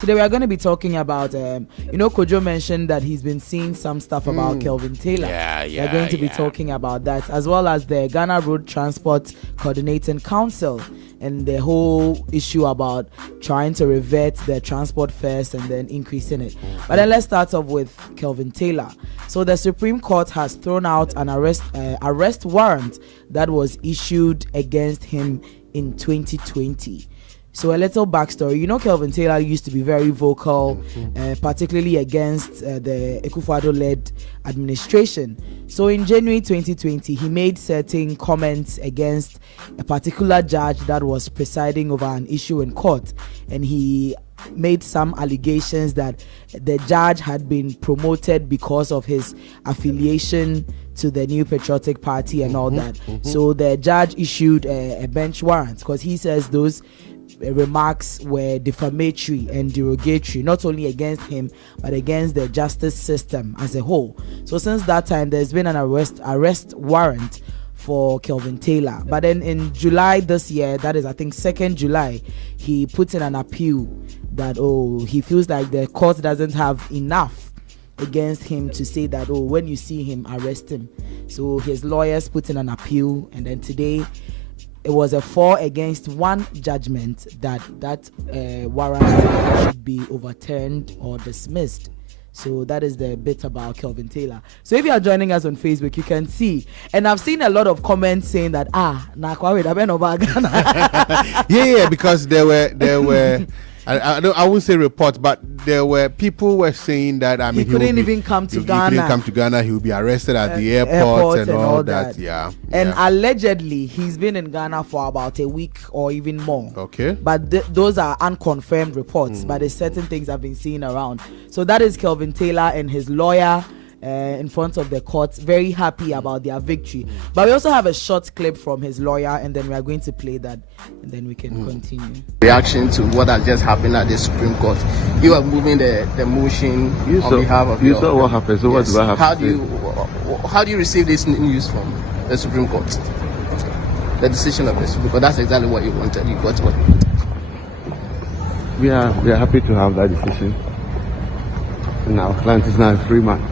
Today we are going to be talking about, Kojo mentioned that he's been seeing some stuff about Kelvin Taylor. We're going to be talking about that, as well as the Ghana Road Transport Coordinating Council and the whole issue about trying to revert the transport fares and then increasing it. But then let's start off with Kelvin Taylor. So the Supreme Court has thrown out an arrest warrant that was issued against him in 2020. So a little backstory. Kelvin Taylor used to be very vocal, particularly against the Akufo-Addo-led administration. So in January 2020, he made certain comments against a particular judge that was presiding over an issue in court. And he made some allegations that the judge had been promoted because of his affiliation to the New Patriotic Party and all that. So the judge issued a bench warrant because he says those remarks were defamatory and derogatory, not only against him but against the justice system as a whole. So since that time, there's been an arrest warrant for Kelvin Taylor. But then in July this year, that is I think 2nd July, he put in an appeal that he feels like the court doesn't have enough against him to say that when you see him, arrest him. So his lawyers put in an appeal, and then today it was a 4-1 judgment that warrant should be overturned or dismissed. So that is the bit about Kelvin Taylor. So if you are joining us on Facebook, you can see, and I've seen a lot of comments saying that because there were I won't say reports, but there were people were saying that he couldn't even come to Ghana. He couldn't come to Ghana. He would be arrested at the airport and all that. And allegedly, he's been in Ghana for about a week or even more. Okay. But those are unconfirmed reports. But there's certain things I've been seeing around. So that is Kelvin Taylor and his lawyer in front of the court, very happy about their victory. But we also have a short clip from his lawyer, and then we are going to play that, and then we can continue. Reaction to what has just happened at the Supreme Court. You are moving the motion on behalf of you saw what happened. So yes. What do I have How do you receive this news from the Supreme Court? The decision of the Supreme Court. That's exactly what you wanted. You got what? We are happy to have that decision. And our client is now a free man.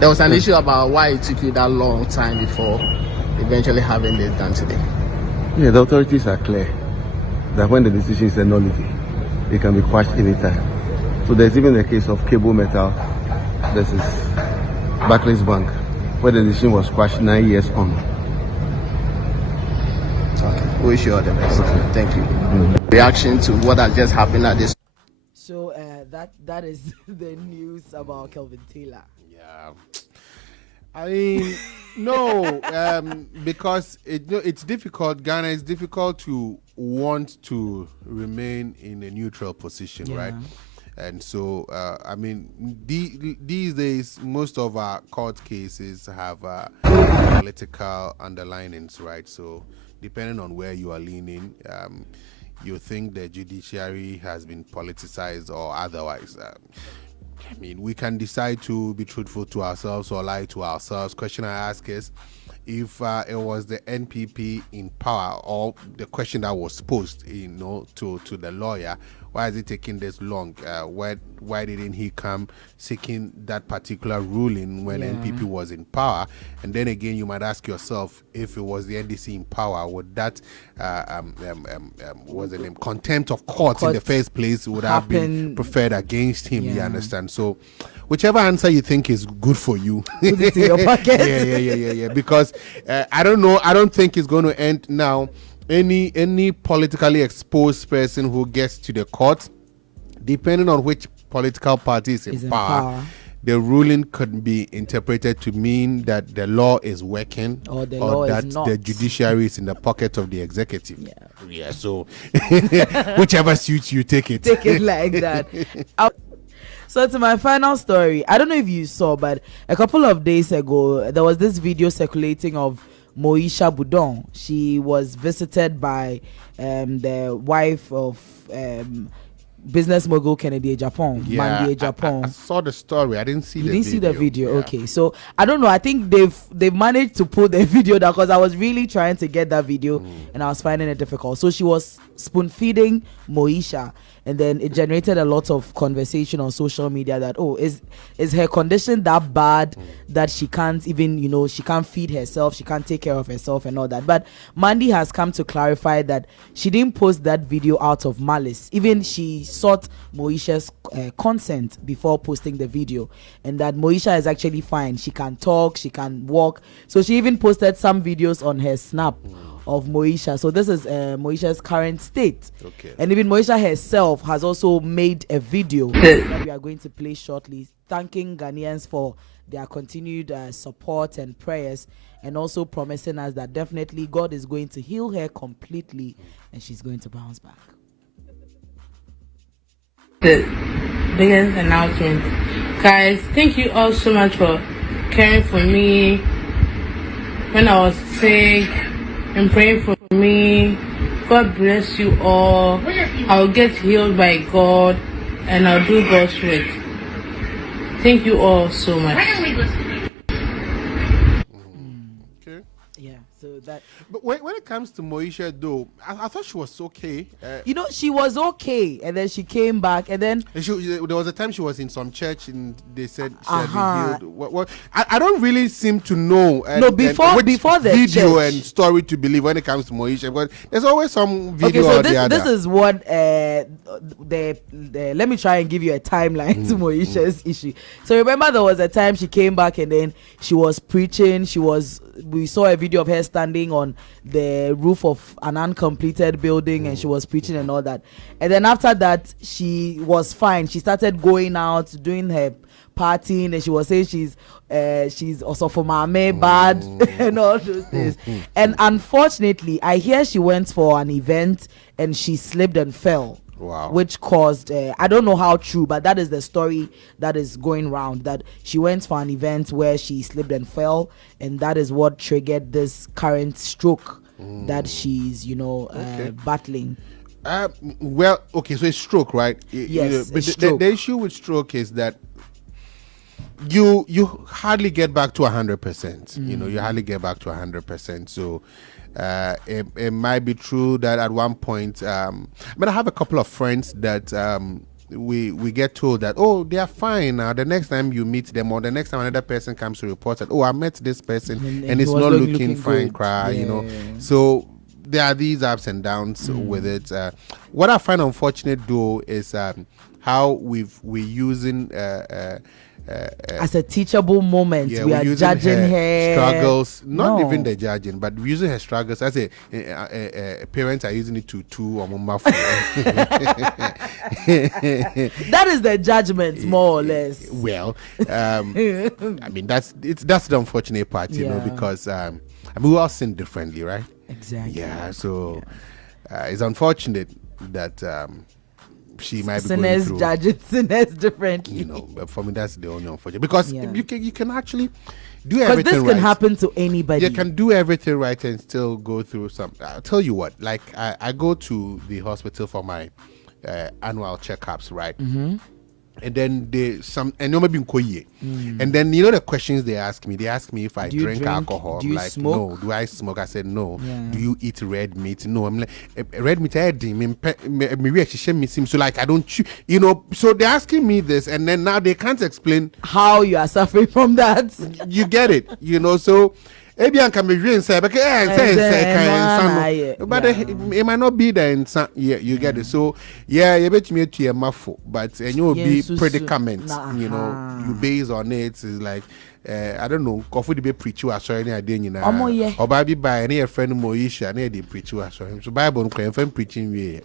There was an issue about why it took you that long time before eventually having this done today. Yeah, the authorities are clear that when the decision is a nullity, it can be quashed anytime. So there's even a case of Cable Metal versus Barclays Bank, where the decision was quashed 9 years on. Okay. We wish you all the best. Okay. Thank you. Reaction to what has just happened at this. So that is the news about Kelvin Taylor. Yeah, I mean, no, because it's difficult. Ghana is difficult to want to remain in a neutral position, right? And so, I mean, these days, most of our court cases have political underlinings, right? So, depending on where you are leaning, you think the judiciary has been politicized or otherwise. I mean, we can decide to be truthful to ourselves or lie to ourselves. Question I ask is, if it was the NPP in power, or the question that was posed, to the lawyer, why is it taking this long? Why didn't he come seeking that particular ruling when NPP was in power? And then again, you might ask yourself, if it was the NDC in power, would that was it contempt of court in the first place would have been preferred against him? You understand? So, whichever answer you think is good for you, put it in your pocket. yeah. Because I don't know. I don't think it's going to end now. Any politically exposed person who gets to the court, depending on which political party is in power, the ruling could be interpreted to mean that the law is working or that the judiciary is in the pocket of the executive. Yeah. So whichever suits you, take it. Take it like that. So to my final story, I don't know if you saw, but a couple of days ago, there was this video circulating of Moesha Budon. She was visited by the wife of business mogul Kennedy Japan. I saw the story. I didn't see the video. You didn't see the video? Yeah. Okay. So I don't know. I think they've managed to put the video down because I was really trying to get that video and I was finding it difficult. So she was spoon feeding Moesha. And then it generated a lot of conversation on social media that, is her condition that bad that she can't even, she can't feed herself, she can't take care of herself and all that. But Mandy has come to clarify that she didn't post that video out of malice. Even she sought Moesha's consent before posting the video. And that Moesha is actually fine. She can talk, she can walk. So she even posted some videos on her Snap of Moesha. So this is Moesha's current state. Okay. And even Moesha herself has also made a video that we are going to play shortly, thanking Ghanaians for their continued support and prayers, and also promising us that definitely God is going to heal her completely and she's going to bounce back. The biggest announcement. Guys, thank you all so much for caring for me when I was sick and praying for me. God bless you all. I'll get healed by God and I'll do God's work. Thank you all so much. Okay. Yeah, so that. But when it comes to Moesha, though, I thought she was okay. She was okay, and then she came back, and then there was a time she was in some church, and they said she had been healed. What, I don't really seem to know. Before the video church. and story to believe when it comes to Moesha, because there's always some video okay, so or the other. this is what let me try and give you a timeline to Moesha's issue. So remember, there was a time she came back, and then she was preaching. We saw a video of her standing on the roof of an uncompleted building and she was preaching and all that. And then after that, she was fine. She started going out, doing her partying, and she was saying she's also for Maame bad and all those things. And unfortunately, I hear she went for an event and she slipped and fell. Wow. Which caused, I don't know how true, but that is the story that is going round, that she went for an event where she slipped and fell, and that is what triggered this current stroke that she's, battling. Well, okay, so it's stroke, right? Yes, but stroke. The issue with stroke is that you hardly get back to 100%. You hardly get back to 100%. So it might be true that at one point, but I have a couple of friends that we get told that, they are fine now. The next time you meet them, or the next time another person comes to report that, I met this person and it's not looking fine, So there are these ups and downs with it. What I find unfortunate though is how we're using as a teachable moment, we are judging her struggles, not even the judging, but using her struggles as a parents are using it to or mama. That is the judgment, more or less. Well, I mean that's the unfortunate part, because we all sin differently, right? Exactly. Yeah, so it's unfortunate that she might be going through. Judging sinners differently. But for me, that's the only unfortunate, because you can actually do Because everything right. this can happen to anybody. You can do everything right and still go through some. I'll tell you what. Like I go to the hospital for my annual checkups, right? Mm-hmm. And then and then the questions they ask me if I drink alcohol. I'm like, smoke? no. Do I smoke? I said no. Yeah. Do you eat red meat? No. I'm like, red meat so like I don't chew, so they're asking me this, and then now they can't explain how you are suffering from that. You get it, so Ebian can be real say, but it might not be there in some. Yeah, you get it. So you bet me to a muffle, but and you will be predicament. You base on it. It's like I don't know. Coffee be preach you as any idea, or Bible by any friend Moesha, and they preach you as so Bible can preaching we.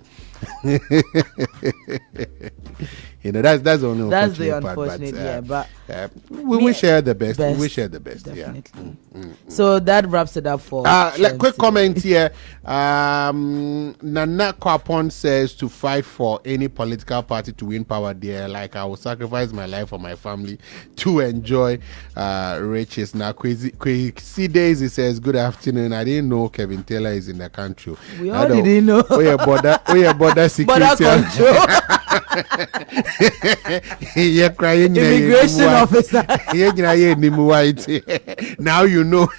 That's the only unfortunate part, but we wish her the best. We wish her the best. Definitely. So that wraps it up for quick comment here. Nana Kwapon says to fight for any political party to win power there, like I will sacrifice my life for my family to enjoy riches. Now Crazy Days, he says, good afternoon. I didn't know Kevin Taylor is in the country. We all didn't know. Border security. Border control. Yeah, crying. Immigration officer. Now you know.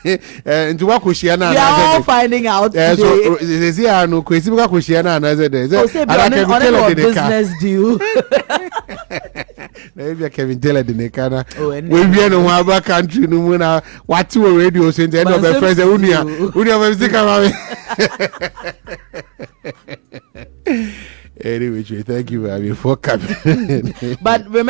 And to work with Shiana. We are all finding out today. So they say I know crazy work with Shiana another day. Oh, say on business deal. Maybe I can tell it in the Canada. We be in one country. No one what two radio center. End of the friends. Unia music about Anyway, thank you for coming. But remember.